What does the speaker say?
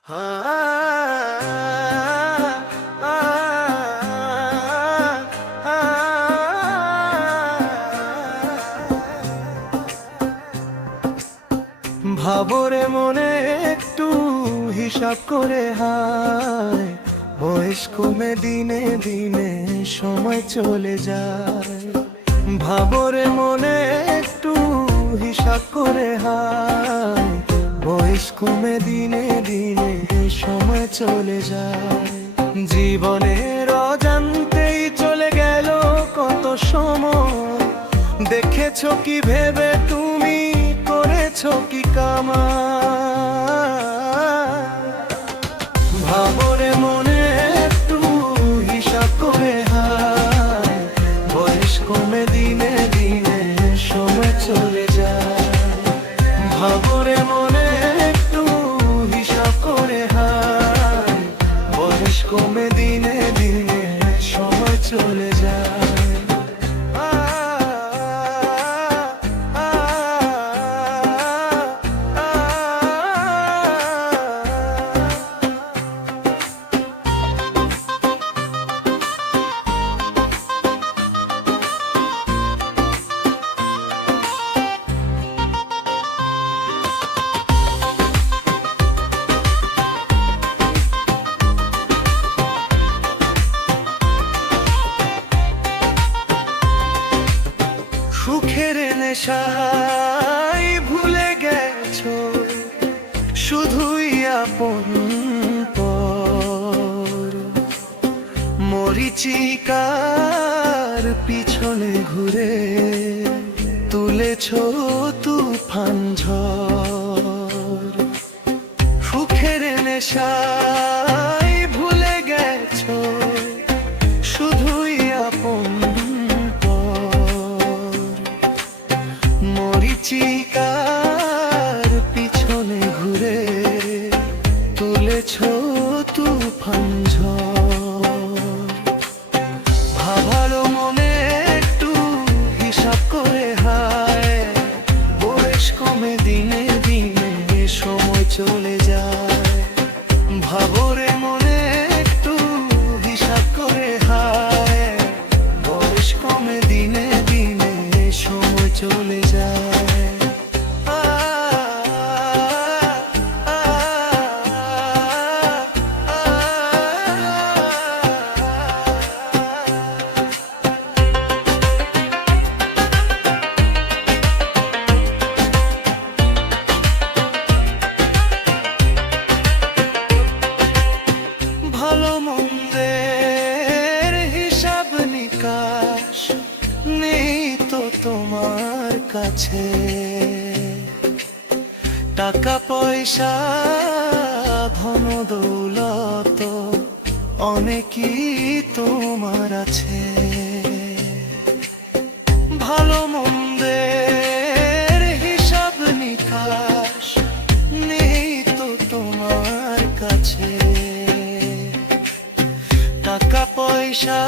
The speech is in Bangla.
ভাবরে মনে একটু হিসাব করে হায়, বয়স কমে দিনে দিনে সময় চলে যায়। ভাবরে মনে একটু হিসাব করে হায়, বয়স কমে দিনে দিনে সময় চলে যায়। জীবনের অজান্তেই চলে গেল কত সময়, দেখেছো কি ভেবে তুমি, করেছো কি কামাই। ভাবরে মনে একটু হিসাব করে হায়, বয়স কমে দিনে দিনে সময় চলে যায়। ভাবরে মনে একটু হিসাব করে হায়, বয়স কমে দিনে দিনে সময় চলে যায়। সুখের নেশায় ভুলে গেছো শুধুই আপন পর, মরিচিকার পিছনে ঘুরে তুলেছো তুফান ঝড়। সুখের নেশায় ভুলে গেছো শুধুই আপন মরিচিকার পিছনে ঘুরে তুলেছো তুফান ঝড়। ভাবালো মনে একটু হিসাব করে হায়, বয়স কমে দিনে দিনে সময় চলে যায়। ভাবরে মনে একটু হিসাব করে হায়, বয়স কমে দিনে দিনে সময় চলে যায়। ভালো মন্দের হিসাব নিকাশ নেই তো তোমার কাছে, টাকা পয়সা ধন দৌলত অনেকই তোমার আছে। ভালো মন্দের হিসাব নিকাশ নেই তো তোমার কাছে, টাকা পয়সা